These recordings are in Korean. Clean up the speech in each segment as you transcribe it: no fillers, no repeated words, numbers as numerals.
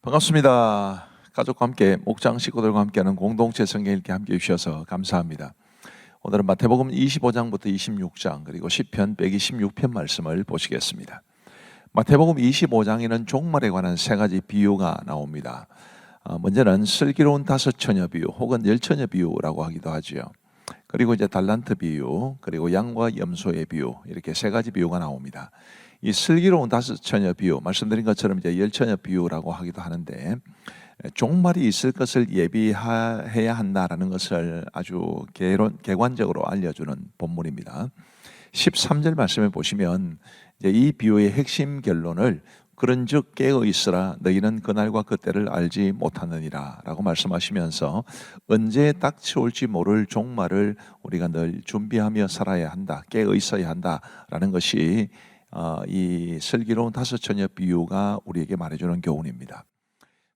반갑습니다. 가족과 함께 목장 식구들과 함께하는 공동체 성경 읽기 함께 해주셔서 감사합니다. 오늘은 마태복음 25장부터 26장 그리고 시편 126편 말씀을 보시겠습니다. 마태복음 25장에는 종말에 관한 세 가지 비유가 나옵니다. 먼저는 슬기로운 다섯 처녀 비유 혹은 열 처녀 비유라고 하기도 하지요. 그리고 이제 달란트 비유, 그리고 양과 염소의 비유, 이렇게 세 가지 비유가 나옵니다. 이 슬기로운 다섯 처녀 비유, 말씀드린 것처럼 이제 열 처녀 비유라고 하기도 하는데, 종말이 있을 것을 예비해야 한다라는 것을 아주 객관적으로 알려주는 본문입니다. 13절 말씀에 보시면 이제 이 비유의 핵심 결론을 그런즉 깨어 있으라 너희는 그날과 그때를 알지 못하느니라 라고 말씀하시면서 언제 닥쳐올지 모를 종말을 우리가 늘 준비하며 살아야 한다, 깨어 있어야 한다라는 것이 이 슬기로운 다섯 처녀 비유가 우리에게 말해주는 교훈입니다.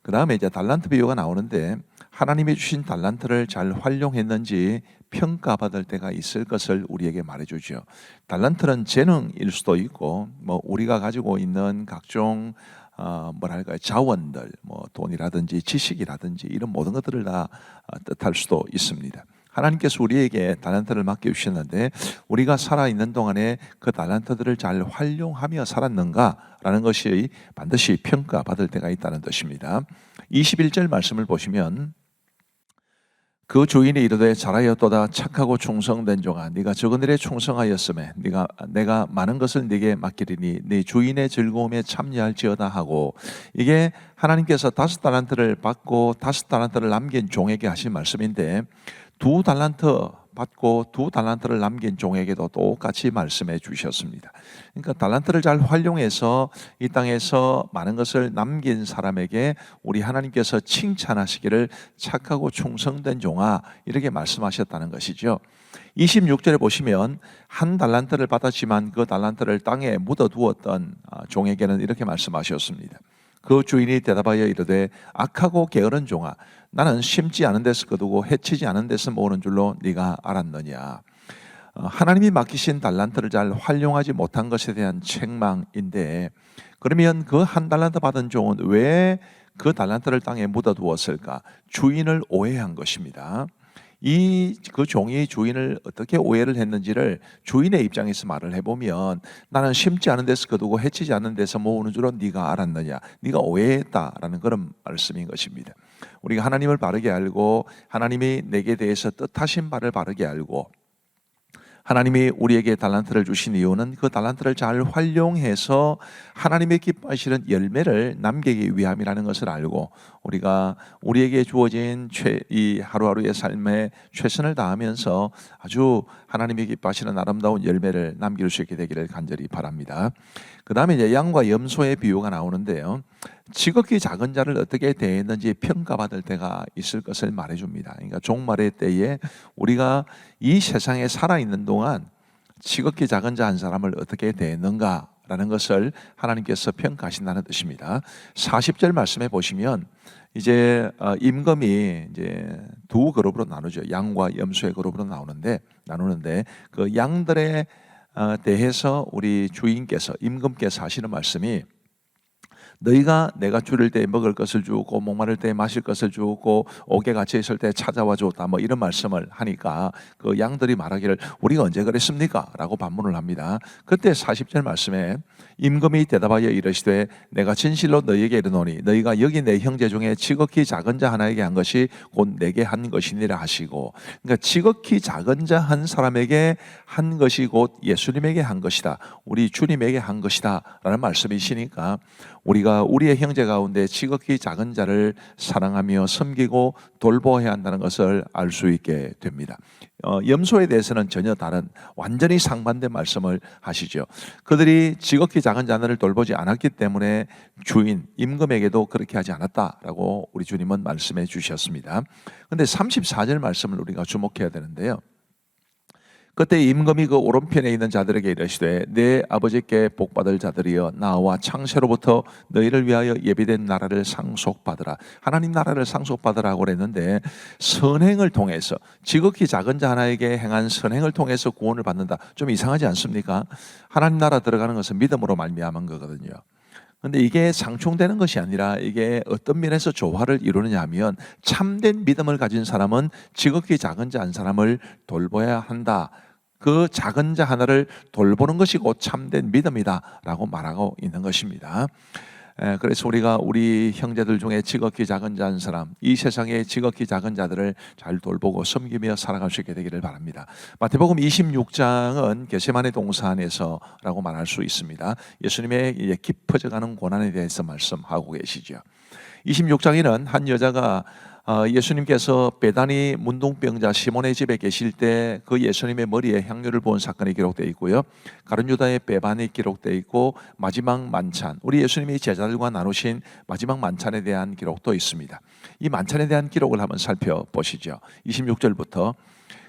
그 다음에 이제 달란트 비유가 나오는데, 하나님이 주신 달란트를 잘 활용했는지 평가받을 때가 있을 것을 우리에게 말해주죠. 달란트는 재능일 수도 있고, 우리가 가지고 있는 각종 자원들, 돈이라든지 지식이라든지 이런 모든 것들을 다 뜻할 수도 있습니다. 하나님께서 우리에게 달란트를 맡겨주셨는데 우리가 살아있는 동안에 그 달란트들을 잘 활용하며 살았는가라는 것이 반드시 평가받을 때가 있다는 뜻입니다. 21절 말씀을 보시면 그 주인이 이르되 잘하였도다 착하고 충성된 종아 네가 적은 일에 충성하였음에 내가 많은 것을 네게 맡기리니 네 주인의 즐거움에 참여할지어다 하고, 이게 하나님께서 5달란트를 받고 5달란트를 남긴 종에게 하신 말씀인데, 2달란트 받고 2달란트를 남긴 종에게도 똑같이 말씀해 주셨습니다. 그러니까 달란트를 잘 활용해서 이 땅에서 많은 것을 남긴 사람에게 우리 하나님께서 칭찬하시기를 착하고 충성된 종아, 이렇게 말씀하셨다는 것이죠. 26절에 보시면 1달란트를 받았지만 그 달란트를 땅에 묻어두었던 종에게는 이렇게 말씀하셨습니다. 그 주인이 대답하여 이르되 악하고 게으른 종아 나는 심지 않은 데서 거두고 해치지 않은 데서 모으는 줄로 네가 알았느냐. 하나님이 맡기신 달란트를 잘 활용하지 못한 것에 대한 책망인데, 그러면 그 1달란트 받은 종은 왜 그 달란트를 땅에 묻어두었을까? 주인을 오해한 것입니다. 그 종이 주인을 어떻게 오해를 했는지를 주인의 입장에서 말을 해보면, 나는 심지 않은 데서 거두고 해치지 않는 데서 모으는 줄은 네가 알았느냐, 네가 오해했다라는 그런 말씀인 것입니다. 우리가 하나님을 바르게 알고 하나님이 내게 대해서 뜻하신 바를 바르게 알고 하나님이 우리에게 달란트를 주신 이유는 그 달란트를 잘 활용해서 하나님의 기뻐하시는 열매를 남기기 위함이라는 것을 알고, 우리가 우리에게 주어진 이 하루하루의 삶에 최선을 다하면서 아주 하나님이 기뻐하시는 아름다운 열매를 남길 수 있게 되기를 간절히 바랍니다. 그 다음에 이제 양과 염소의 비유가 나오는데요, 지극히 작은 자를 어떻게 대했는지 평가받을 때가 있을 것을 말해줍니다. 그러니까 종말의 때에 우리가 이 세상에 살아있는 동안 지극히 작은 자 한 사람을 어떻게 대했는가라는 것을 하나님께서 평가하신다는 뜻입니다. 40절 말씀해 보시면 이제 임금이 이제 두 그룹으로 나누죠. 양과 염소의 그룹으로 나누는데 그 양들에 대해서 우리 주인께서, 임금께서 하시는 말씀이, 너희가 내가 줄일 때 먹을 것을 주고 목마를 때 마실 것을 주고 옥에 갇혀 있을 때 찾아와 줬다, 이런 말씀을 하니까 그 양들이 말하기를 우리가 언제 그랬습니까? 라고 반문을 합니다. 그때 40절 말씀에 임금이 대답하여 이르시되 내가 진실로 너희에게 이르노니 너희가 여기 내 형제 중에 지극히 작은 자 하나에게 한 것이 곧 내게 한 것이니라 하시고, 그러니까 지극히 작은 자 한 사람에게 한 것이 곧 예수님에게 한 것이다, 우리 주님에게 한 것이다 라는 말씀이시니까 우리가 우리의 형제 가운데 지극히 작은 자를 사랑하며 섬기고 돌보아야 한다는 것을 알 수 있게 됩니다. 염소에 대해서는 전혀 다른, 완전히 상반된 말씀을 하시죠. 그들이 지극히 작은 자들을 돌보지 않았기 때문에 주인 임금에게도 그렇게 하지 않았다라고 우리 주님은 말씀해 주셨습니다. 그런데 34절 말씀을 우리가 주목해야 되는데요, 그때 임금이 그 오른편에 있는 자들에게 이르시되 내 아버지께 복받을 자들이여 나와 창세로부터 너희를 위하여 예비된 나라를 상속받으라. 하나님 나라를 상속받으라고 그랬는데, 선행을 통해서, 지극히 작은 자 하나에게 행한 선행을 통해서 구원을 받는다. 좀 이상하지 않습니까? 하나님 나라 들어가는 것은 믿음으로 말미암은 거거든요. 근데 이게 상충되는 것이 아니라 이게 어떤 면에서 조화를 이루느냐 하면 참된 믿음을 가진 사람은 지극히 작은 자 한 사람을 돌봐야 한다. 그 작은 자 하나를 돌보는 것이 곧 참된 믿음이다라고 말하고 있는 것입니다. 그래서 우리가 우리 형제들 중에 지극히 작은 자 한 사람, 이 세상의 지극히 작은 자들을 잘 돌보고 섬기며 살아갈 수 있게 되기를 바랍니다. 마태복음 26장은 겟세마네 동산에서라고 말할 수 있습니다. 예수님의 깊어져가는 고난에 대해서 말씀하고 계시죠. 26장에는 한 여자가 예수님께서 베다니 문둥병자 시몬의 집에 계실 때 그 예수님의 머리에 향유를 부은 사건이 기록되어 있고요. 가룟 유다의 배반이 기록되어 있고 마지막 만찬, 우리 예수님이 제자들과 나누신 마지막 만찬에 대한 기록도 있습니다. 이 만찬에 대한 기록을 한번 살펴보시죠. 26절부터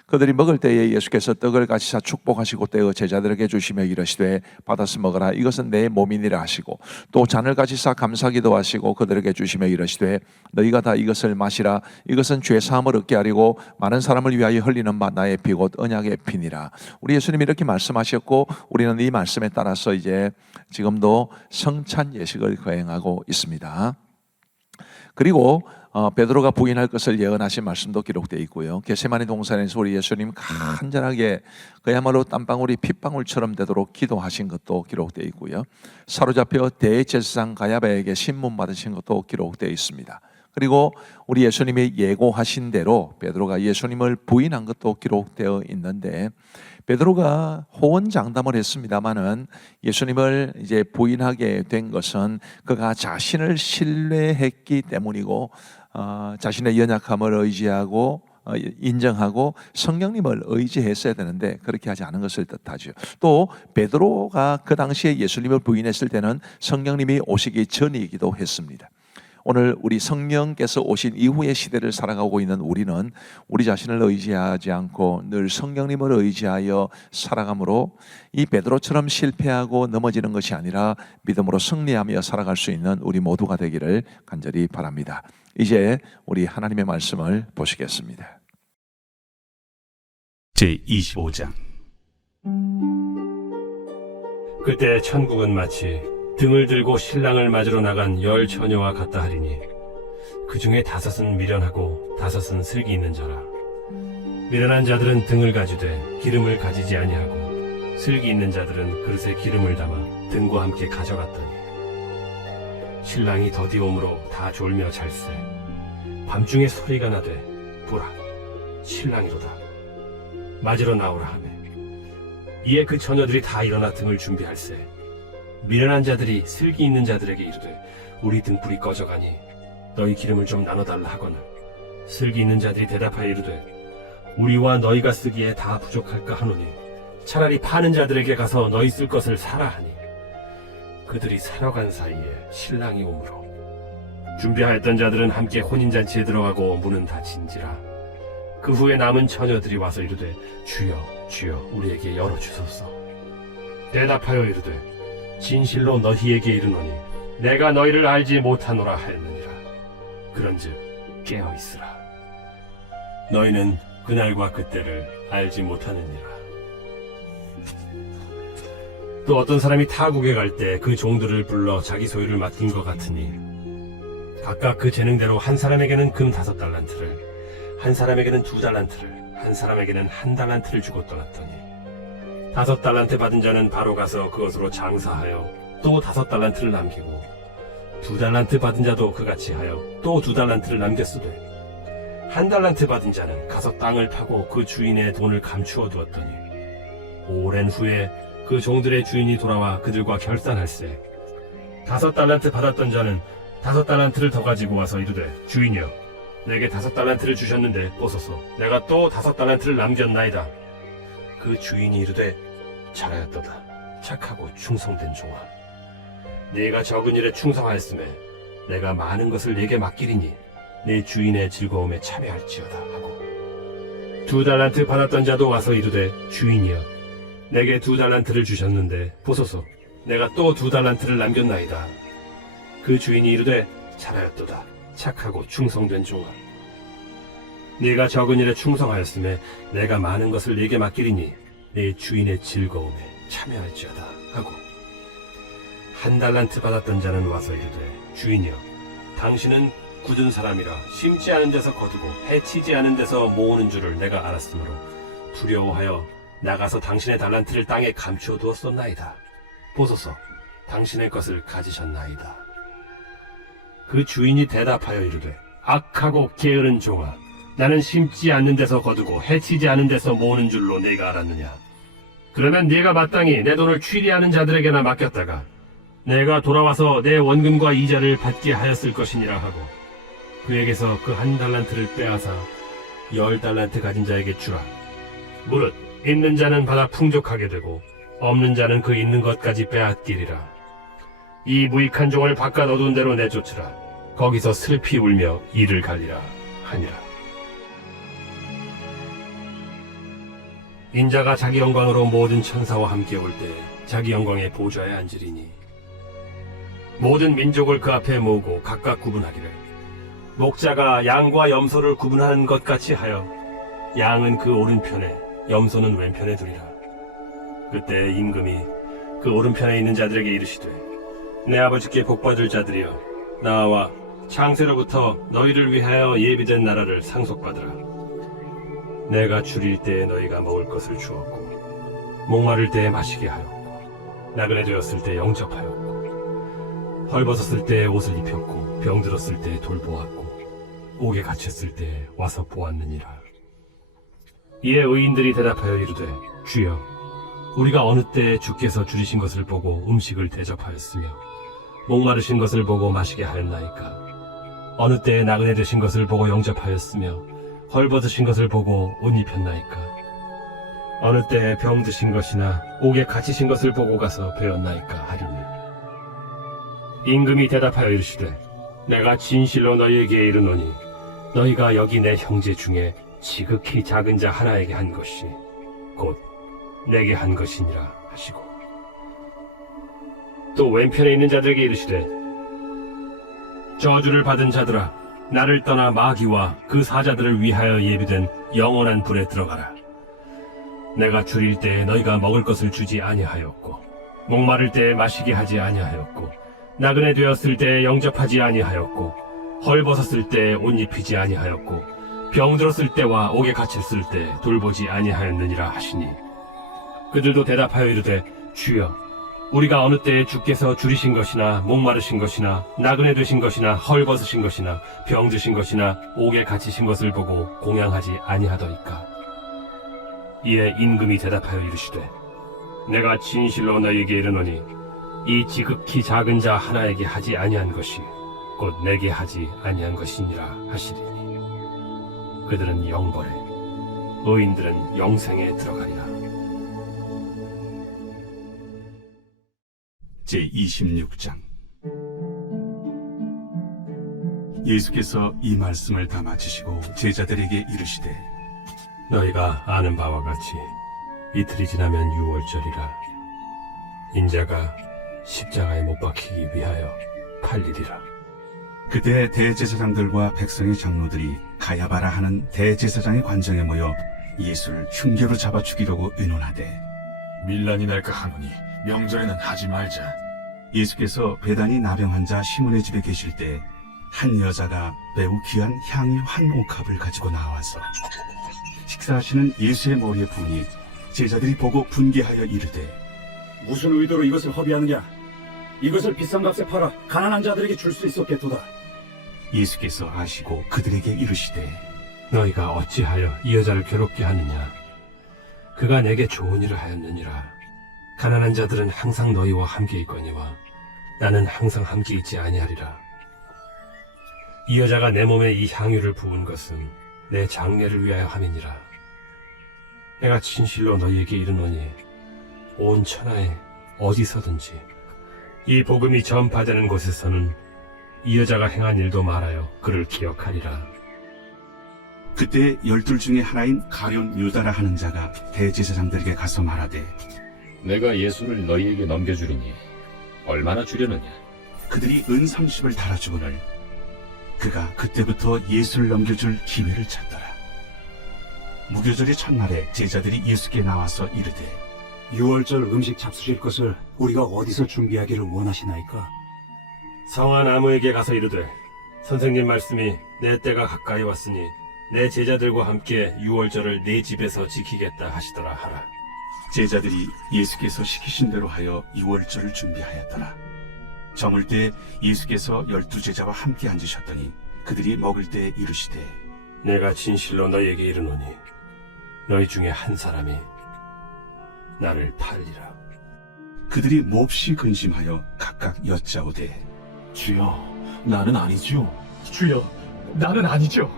그들이 먹을 때에 예수께서 떡을 가지사 축복하시고 떼어 제자들에게 주시며 이르시되 받아서 먹으라 이것은 내 몸이니라 하시고 또 잔을 가지사 감사기도 하시고 그들에게 주시며 이르시되 너희가 다 이것을 마시라 이것은 죄 사함을 얻게 하리고 많은 사람을 위하여 흘리는 바 나의 피 곧 언약의 피니라. 우리 예수님이 이렇게 말씀하셨고 우리는 이 말씀에 따라서 이제 지금도 성찬 예식을 거행하고 있습니다. 그리고 베드로가 부인할 것을 예언하신 말씀도 기록되어 있고요. 겟세마네 동산에서 우리 예수님 간절하게 그야말로 땀방울이 핏방울처럼 되도록 기도하신 것도 기록되어 있고요. 사로잡혀 대제사장 가야바에게 신문 받으신 것도 기록되어 있습니다. 그리고 우리 예수님이 예고하신 대로 베드로가 예수님을 부인한 것도 기록되어 있는데 베드로가 호언장담을 했습니다마는 예수님을 이제 부인하게 된 것은 그가 자신을 신뢰했기 때문이고 자신의 연약함을 의지하고 인정하고 성령님을 의지했어야 되는데 그렇게 하지 않은 것을 뜻하죠. 또 베드로가 그 당시에 예수님을 부인했을 때는 성령님이 오시기 전이기도 했습니다. 오늘 우리 성령께서 오신 이후의 시대를 살아가고 있는 우리는 우리 자신을 의지하지 않고 늘 성령님을 의지하여 살아감으로 이 베드로처럼 실패하고 넘어지는 것이 아니라 믿음으로 승리하며 살아갈 수 있는 우리 모두가 되기를 간절히 바랍니다. 이제 우리 하나님의 말씀을 보시겠습니다. 제25장. 그때 천국은 마치 등을 들고 신랑을 맞으러 나간 10 처녀와 같다 하리니 그 중에 5은 미련하고 5은 슬기 있는 자라. 미련한 자들은 등을 가지되 기름을 가지지 아니하고 슬기 있는 자들은 그릇에 기름을 담아 등과 함께 가져갔더니 신랑이 더디옴으로 다 졸며 잘세. 밤중에 소리가 나되 보라 신랑이로다 맞으러 나오라 하매 이에 그 처녀들이 다 일어나 등을 준비할세. 미련한 자들이 슬기 있는 자들에게 이르되 우리 등불이 꺼져가니 너희 기름을 좀 나눠달라 하거늘 슬기 있는 자들이 대답하여 이르되 우리와 너희가 쓰기에 다 부족할까 하노니 차라리 파는 자들에게 가서 너희 쓸 것을 사라 하니 그들이 사러 간 사이에 신랑이 오므로 준비하였던 자들은 함께 혼인잔치에 들어가고 문은 닫힌지라. 그 후에 남은 처녀들이 와서 이르되 주여 주여 우리에게 열어주소서. 대답하여 이르되 진실로 너희에게 이르노니 내가 너희를 알지 못하노라 하였느니라. 그런즉 깨어있으라. 너희는 그날과 그때를 알지 못하느니라. 또 어떤 사람이 타국에 갈 때 그 종들을 불러 자기 소유를 맡긴 것 같으니 각각 그 재능대로 한 사람에게는 금 5달란트를 한 사람에게는 2달란트를 한 사람에게는 1달란트를 주고 떠났더니 5달란트 받은 자는 바로 가서 그것으로 장사하여 또 5달란트를 남기고 2달란트 받은 자도 그같이 하여 또 2달란트를 남겼으되 1달란트 받은 자는 가서 땅을 파고 그 주인의 돈을 감추어 두었더니 오랜 후에 그 종들의 주인이 돌아와 그들과 결산할세. 5달란트 받았던 자는 5달란트를 더 가지고 와서 이르되 주인이여 내게 5달란트를 주셨는데 보소서 내가 또 5달란트를 남겼나이다. 그 주인이 이르되 잘하였도다 착하고 충성된 종아 네가 적은 일에 충성하였음에 내가 많은 것을 네게 맡기리니 내 주인의 즐거움에 참여할지어다 하고 2달란트 받았던 자도 와서 이르되 주인이여 내게 2달란트를 주셨는데 보소서 내가 또 2달란트를 남겼나이다. 그 주인이 이르되 잘하였도다 착하고 충성된 종아 네가 적은 일에 충성하였음에 내가 많은 것을 네게 맡기리니 내 주인의 즐거움에 참여할지어다 하고 한 달란트 받았던 자는 와서 이르되 주인이여 당신은 굳은 사람이라 심지 않은 데서 거두고 해치지 않은 데서 모으는 줄을 내가 알았으므로 두려워하여 나가서 당신의 달란트를 땅에 감추어 두었었나이다. 보소서 당신의 것을 가지셨나이다. 그 주인이 대답하여 이르되 악하고 게으른 종아 나는 심지 않는 데서 거두고 해치지 않은 데서 모으는 줄로 네가 알았느냐. 그러면 네가 마땅히 내 돈을 취리하는 자들에게나 맡겼다가 내가 돌아와서 내 원금과 이자를 받게 하였을 것이니라 하고 그에게서 그 한 달란트를 빼앗아 10달란트 가진 자에게 주라. 무릇 있는 자는 받아 풍족하게 되고 없는 자는 그 있는 것까지 빼앗기리라. 이 무익한 종을 바깥 어두운 데로 내쫓으라. 거기서 슬피 울며 이를 갈리라 하니라. 인자가 자기 영광으로 모든 천사와 함께 올 때 자기 영광의 보좌에 앉으리니 모든 민족을 그 앞에 모으고 각각 구분하기를 목자가 양과 염소를 구분하는 것 같이 하여 양은 그 오른편에 염소는 왼편에 두리라. 그때 임금이 그 오른편에 있는 자들에게 이르시되 내 아버지께 복받을 자들이여 나와 창세로부터 너희를 위하여 예비된 나라를 상속받으라. 내가 줄일 때에 너희가 먹을 것을 주었고 목마를 때에 마시게 하였고 나그네 되었을 때 영접하였고 헐벗었을 때에 옷을 입혔고 병들었을 때에 돌보았고 옥에 갇혔을 때에 와서 보았느니라. 이에 의인들이 대답하여 이르되 주여 우리가 어느 때에 주께서 줄이신 것을 보고 음식을 대접하였으며 목마르신 것을 보고 마시게 하였나이까. 어느 때에 나그네 되신 것을 보고 영접하였으며 헐벗으신 것을 보고 옷 입혔나이까. 어느 때에 병드신 것이나 옥에 갇히신 것을 보고 가서 배웠나이까 하리니. 임금이 대답하여 이르시되 내가 진실로 너희에게 이르노니 너희가 여기 내 형제 중에 지극히 작은 자 하나에게 한 것이 곧 내게 한 것이니라 하시고 또 왼편에 있는 자들에게 이르시되 저주를 받은 자들아 나를 떠나 마귀와 그 사자들을 위하여 예비된 영원한 불에 들어가라. 내가 줄일 때에 너희가 먹을 것을 주지 아니하였고 목마를 때에 마시게 하지 아니하였고 나그네 되었을 때에 영접하지 아니하였고 헐벗었을 때에 옷 입히지 아니하였고 병들었을 때와 옥에 갇혔을 때 돌보지 아니하였느니라 하시니 그들도 대답하여 이르되 주여 우리가 어느 때에 주께서 줄이신 것이나 목마르신 것이나 나그네 되신 것이나 헐벗으신 것이나 병드신 것이나 옥에 갇히신 것을 보고 공양하지 아니하더이까. 이에 임금이 대답하여 이르시되 내가 진실로 너희에게 이르노니 이 지극히 작은 자 하나에게 하지 아니한 것이 곧 내게 하지 아니한 것이니라 하시리니 그들은 영벌에 의인들은 영생에 들어가리라. 제26장 예수께서 이 말씀을 다 마치시고 제자들에게 이르시되 너희가 아는 바와 같이 이틀이 지나면 유월절이라. 인자가 십자가에 못 박히기 위하여 팔리리라. 그때 대제사장들과 백성의 장로들이 가야바라 하는 대제사장의 관정에 모여 예수를 흉계로 잡아 죽이려고 의논하되 밀란이 날까 하노니 명절에는 하지 말자. 예수께서 베다니 나병 환자 시몬의 집에 계실 때 한 여자가 매우 귀한 향유 한 옥합을 가지고 나와서 식사하시는 예수의 머리에 부니 제자들이 보고 분개하여 이르되 무슨 의도로 이것을 허비하느냐? 이것을 비싼 값에 팔아 가난한 자들에게 줄 수 있었겠도다. 예수께서 아시고 그들에게 이르시되 너희가 어찌하여 이 여자를 괴롭게 하느냐? 그가 내게 좋은 일을 하였느니라. 가난한 자들은 항상 너희와 함께 있거니와 나는 항상 함께 있지 아니하리라. 이 여자가 내 몸에 이 향유를 부은 것은 내 장례를 위하여 함이니라. 내가 진실로 너희에게 이르노니 온 천하에 어디서든지 이 복음이 전파되는 곳에서는 이 여자가 행한 일도 말하여 그를 기억하리라. 그때 12 중에 하나인 가룟 유다라 하는 자가 대제사장들에게 가서 말하되 내가 예수를 너희에게 넘겨주리니 얼마나 주려느냐? 그들이 은 30을 달아주거늘 그가 그때부터 예수를 넘겨줄 기회를 찾더라. 무교절의 첫날에 제자들이 예수께 나와서 이르되 유월절 음식 잡수실 것을 우리가 어디서 준비하기를 원하시나이까? 성한 아무에게 가서 이르되 선생님 말씀이 내 때가 가까이 왔으니 내 제자들과 함께 유월절을 내 집에서 지키겠다 하시더라 하라. 제자들이 예수께서 시키신 대로 하여 유월절을 준비하였더라. 저물 때 예수께서 12제자와 함께 앉으셨더니 그들이 먹을 때 이르시되 내가 진실로 너희에게 이르노니 너희 중에 한 사람이 나를 팔리라. 그들이 몹시 근심하여 각각 여짜오되 주여, 나는 아니죠. 주여, 나는 아니죠.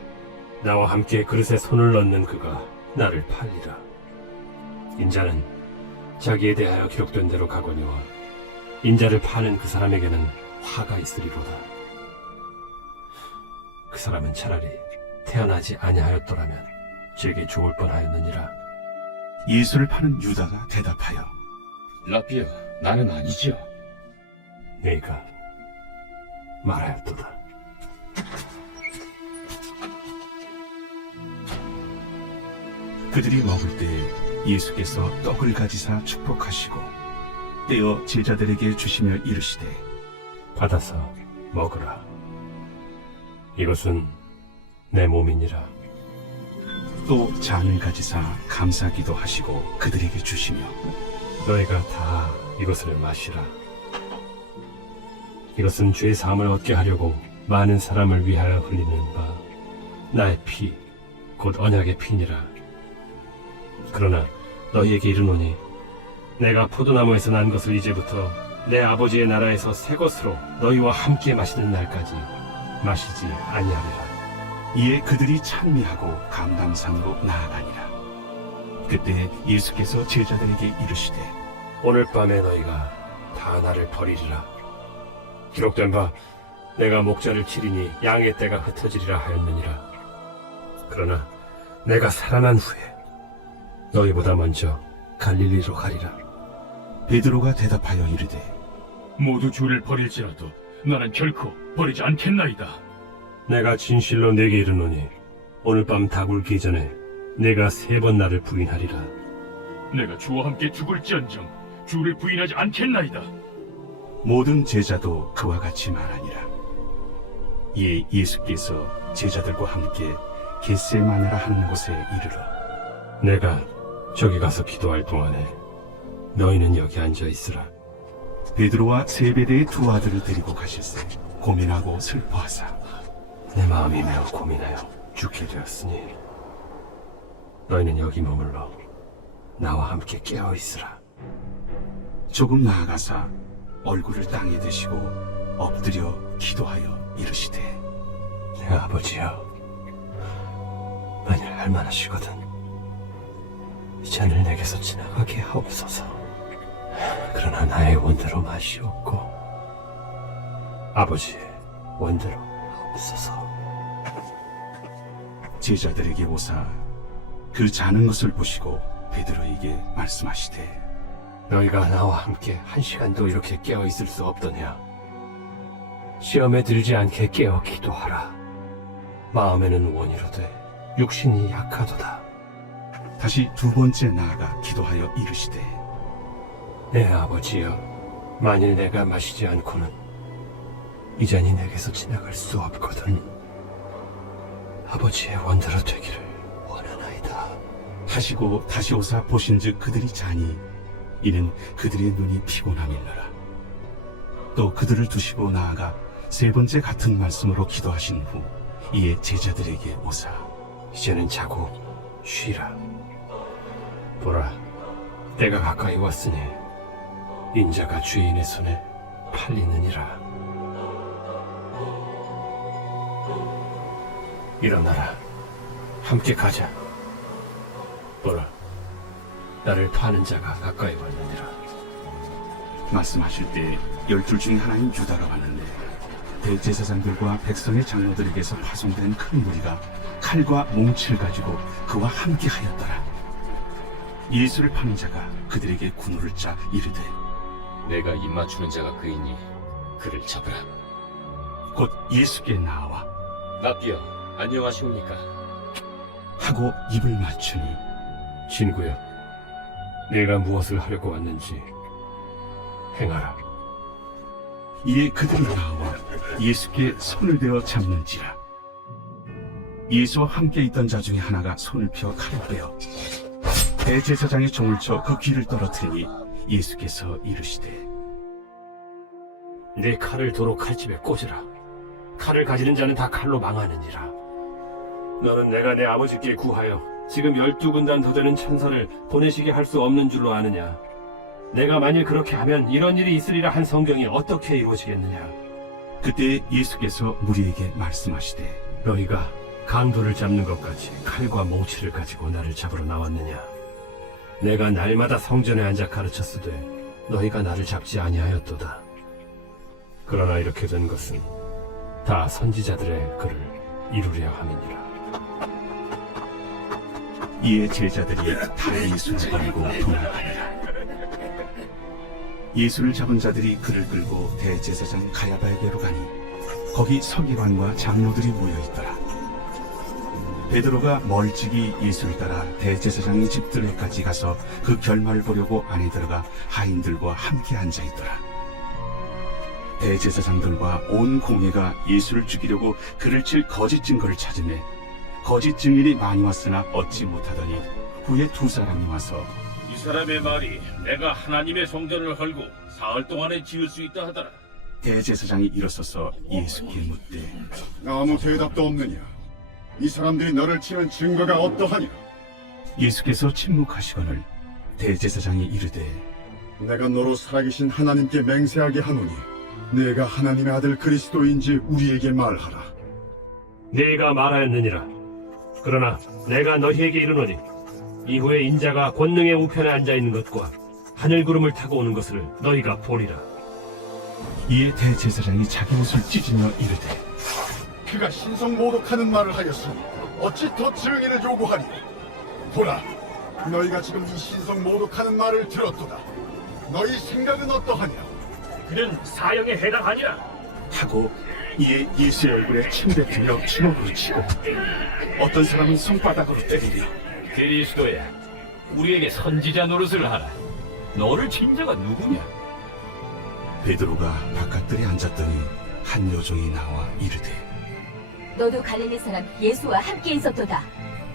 나와 함께 그릇에 손을 넣는 그가 나를 팔리라. 인자는 자기에 대하여 기록된 대로 가거니와 인자를 파는 그 사람에게는 화가 있으리로다. 그 사람은 차라리 태어나지 아니하였더라면 제게 좋을 뻔하였느니라. 예수를 파는 유다가 대답하여 라비여, 나는 아니지요. 네가 말하였도다. 그들이 먹을 때 예수께서 떡을 가지사 축복하시고 떼어 제자들에게 주시며 이르시되 받아서 먹으라. 이것은 내 몸이니라. 또 잔을 가지사 감사기도 하시고 그들에게 주시며 너희가 다 이것을 마시라. 이것은 죄 사함을 얻게 하려고 많은 사람을 위하여 흘리는 바 나의 피, 곧 언약의 피니라. 그러나 너희에게 이르노니 내가 포도나무에서 난 것을 이제부터 내 아버지의 나라에서 새 것으로 너희와 함께 마시는 날까지 마시지 아니하리라. 이에 그들이 찬미하고 감감상으로 나아가니라. 그때 예수께서 제자들에게 이르시되 오늘 밤에 너희가 다 나를 버리리라. 기록된 바 내가 목자를 치리니 양의 떼가 흩어지리라 하였느니라. 그러나 내가 살아난 후에 너희보다 먼저 갈릴리로 가리라. 베드로가 대답하여 이르되 모두 주를 버릴지라도 나는 결코 버리지 않겠나이다. 내가 진실로 네게 이르노니 오늘 밤 다굴기 전에 내가 3번 나를 부인하리라. 내가 주와 함께 죽을지언정 주를 부인하지 않겠나이다. 모든 제자도 그와 같이 말하니라. 이에 예수께서 제자들과 함께 겟세마네라 하는 곳에 이르러 내가 저기 가서 기도할 동안에 너희는 여기 앉아 있으라. 베드로와 세베대의 두 아들을 데리고 가실세 고민하고 슬퍼하사 내 마음이 매우 고민하여 죽게 되었으니 너희는 여기 머물러 나와 함께 깨어 있으라. 조금 나아가사 얼굴을 땅에 대시고 엎드려 기도하여 이르시되 내 아버지여, 만일 할만하시거든 이 잔을 내게서 지나가게 하옵소서. 그러나 나의 원대로 마시옵고 아버지의 원대로 하옵소서. 제자들에게 오사 그 자는 것을 보시고 베드로에게 말씀하시되 너희가 나와 함께 1시간도 이렇게 깨어 있을 수 없더냐? 시험에 들지 않게 깨어 기도하라. 마음에는 원이로되 육신이 약하도다. 다시 두 번째 나아가 기도하여 이르시되 내 아버지여, 만일 내가 마시지 않고는 이 잔이 내게서 지나갈 수 없거든. 아버지의 원대로 되기를 원하나이다. 하시고 다시 오사 보신즉 그들이 자니 이는 그들의 눈이 피곤함일러라. 또 그들을 두시고 나아가 3번째 같은 말씀으로 기도하신 후 이에 제자들에게 오사 이제는 자고 쉬라. 보라, 때가 가까이 왔으니 인자가 죄인의 손에 팔리느니라. 일어나라, 함께 가자. 보라, 나를 파는 자가 가까이 왔느니라. 말씀하실 때 12 중에 하나인 유다가 왔는데 대제사장들과 백성의 장로들에게서 파송된 큰 무리가 칼과 몽치를 가지고 그와 함께 하였더라. 예수를 파는 자가 그들에게 군우를 짜 이르되 내가 입맞추는 자가 그이니 그를 잡으라. 곧 예수께 나와 라비여, 안녕하시옵니까? 하고 입을 맞추니 친구여, 내가 무엇을 하려고 왔는지 행하라. 이에 그들이 나와 예수께 손을 대어 잡는지라. 예수와 함께 있던 자 중에 하나가 손을 펴 칼을 빼어 대제사장의 종을 쳐 그 귀를 떨어뜨리니 예수께서 이르시되 내 칼을 도로 칼집에 꽂으라. 칼을 가지는 자는 다 칼로 망하느니라. 너는 내가 내 아버지께 구하여 지금 12군단 더 되는 천사를 보내시게 할 수 없는 줄로 아느냐. 내가 만일 그렇게 하면 이런 일이 있으리라 한 성경이 어떻게 이루어지겠느냐. 그때 예수께서 무리에게 말씀하시되 너희가 강도를 잡는 것 같이 칼과 몽치를 가지고 나를 잡으러 나왔느냐. 내가 날마다 성전에 앉아 가르쳤으되 너희가 나를 잡지 아니하였도다. 그러나 이렇게 된 것은 다 선지자들의 글을 이루려 함이니라. 이에 제자들이 다 예수를 버리고 도망하니라. 예수를 잡은 자들이 그를 끌고 대제사장 가야바에게로 가니 거기 서기관과 장로들이 모여있더라. 베드로가 멀찍이 예수를 따라 대제사장의 집들에까지 가서 그 결말을 보려고 안에 들어가 하인들과 함께 앉아있더라. 대제사장들과 온 공회가 예수를 죽이려고 그를 칠 거짓 증거를 찾으매 거짓 증인이 많이 왔으나 얻지 못하더니 후에 두 사람이 와서 이 사람의 말이 내가 하나님의 성전을 헐고 사흘 동안에 지을 수 있다 하더라. 대제사장이 일어서서 예수께 묻되 아무 대답도 없느냐? 이 사람들이 너를 치는 증거가 어떠하냐? 예수께서 침묵하시거늘 대제사장이 이르되 내가 너로 살아계신 하나님께 맹세하게 하노니 내가 하나님의 아들 그리스도인지 우리에게 말하라. 네가 말하였느니라. 그러나 내가 너희에게 이르노니 이후에 인자가 권능의 우편에 앉아있는 것과 하늘구름을 타고 오는 것을 너희가 보리라. 이에 대제사장이 자기 옷을 찢으며 이르되 그가 신성 모독하는 말을 하였으니 어찌 더 증인을 요구하니? 보라, 너희가 지금 이 신성 모독하는 말을 들었도다. 너희 생각은 어떠하냐? 그는 사형에 해당하니라. 하고 이에 예수의 얼굴에 침 뱉으며 주먹으로 치고 어떤 사람은 손바닥으로 때리며 그리스도야, 우리에게 선지자 노릇을 하라. 너를 친 자가 누구냐? 베드로가 바깥들에 앉았더니 한 여종이 나와 이르되 너도 갈릴리 사람 예수와 함께 있었도다.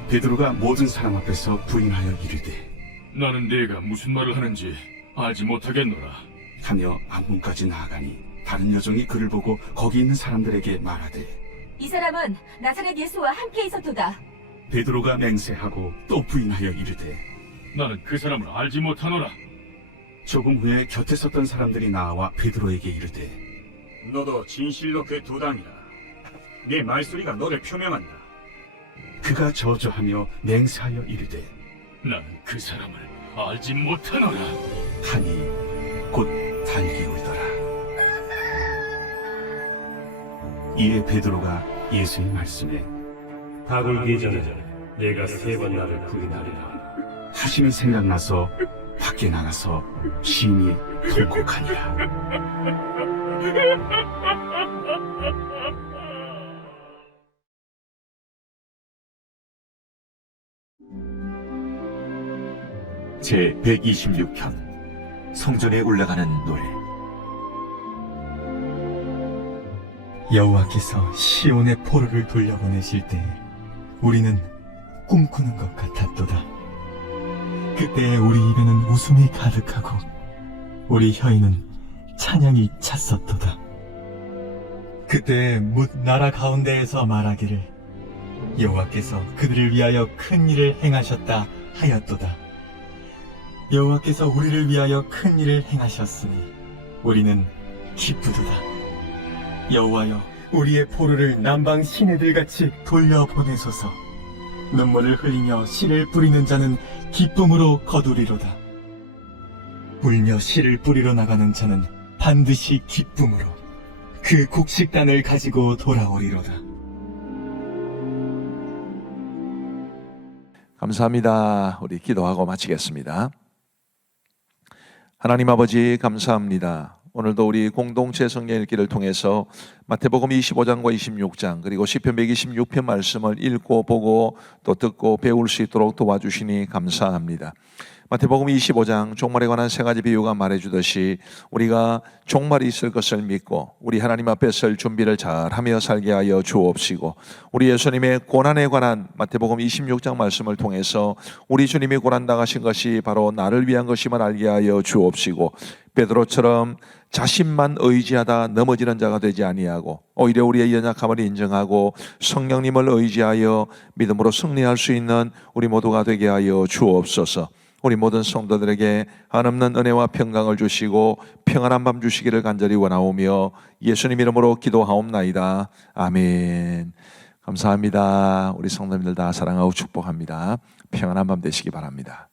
베드로가 모든 사람 앞에서 부인하여 이르되 나는 네가 무슨 말을 하는지 알지 못하겠노라. 하며 앞문까지 나아가니 다른 여종이 그를 보고 거기 있는 사람들에게 말하되 이 사람은 나사렛 예수와 함께 있었도다. 베드로가 맹세하고 또 부인하여 이르되 나는 그 사람을 알지 못하노라. 조금 후에 곁에 섰던 사람들이 나와 베드로에게 이르되 너도 진실로 그 두 당이라. 네 말소리가 너를 표명한다. 그가 저주하며 맹세하여 이르되 나는 그 사람을 알지 못하노라. 하니 곧 달기 울더라. 이에 베드로가 예수의 말씀에 닭 울기 전에 내가 3번 나를 부인하리라 하심이 생각나서 밖에 나가서 심히 통곡하니라. 제 126편 성전에 올라가는 노래. 여호와께서 시온의 포로를 돌려보내실 때 우리는 꿈꾸는 것 같았도다. 그때 우리 입에는 웃음이 가득하고 우리 혀에는 찬양이 찼었도다. 그때 뭇 나라 가운데에서 말하기를 여호와께서 그들을 위하여 큰 일을 행하셨다 하였도다. 여호와께서 우리를 위하여 큰 일을 행하셨으니 우리는 기쁘도다. 여호와여, 우리의 포로를 남방 시내들같이 돌려보내소서. 눈물을 흘리며 씨를 뿌리는 자는 기쁨으로 거두리로다. 울며 씨를 뿌리러 나가는 자는 반드시 기쁨으로 그 곡식단을 가지고 돌아오리로다. 감사합니다. 우리 기도하고 마치겠습니다. 하나님 아버지 감사합니다. 오늘도 우리 공동체 성경 읽기를 통해서 마태복음 25장과 26장 그리고 시편 126편 말씀을 읽고 보고 또 듣고 배울 수 있도록 도와주시니 감사합니다. 마태복음 25장 종말에 관한 세 가지 비유가 말해주듯이 우리가 종말이 있을 것을 믿고 우리 하나님 앞에 설 준비를 잘하며 살게 하여 주옵시고, 우리 예수님의 고난에 관한 마태복음 26장 말씀을 통해서 우리 주님이 고난 당하신 것이 바로 나를 위한 것임을 알게 하여 주옵시고, 베드로처럼 자신만 의지하다 넘어지는 자가 되지 아니하고 오히려 우리의 연약함을 인정하고 성령님을 의지하여 믿음으로 승리할 수 있는 우리 모두가 되게 하여 주옵소서. 우리 모든 성도들에게 한없는 은혜와 평강을 주시고 평안한 밤 주시기를 간절히 원하오며 예수님 이름으로 기도하옵나이다. 아멘. 감사합니다. 우리 성도님들 다 사랑하고 축복합니다. 평안한 밤 되시기 바랍니다.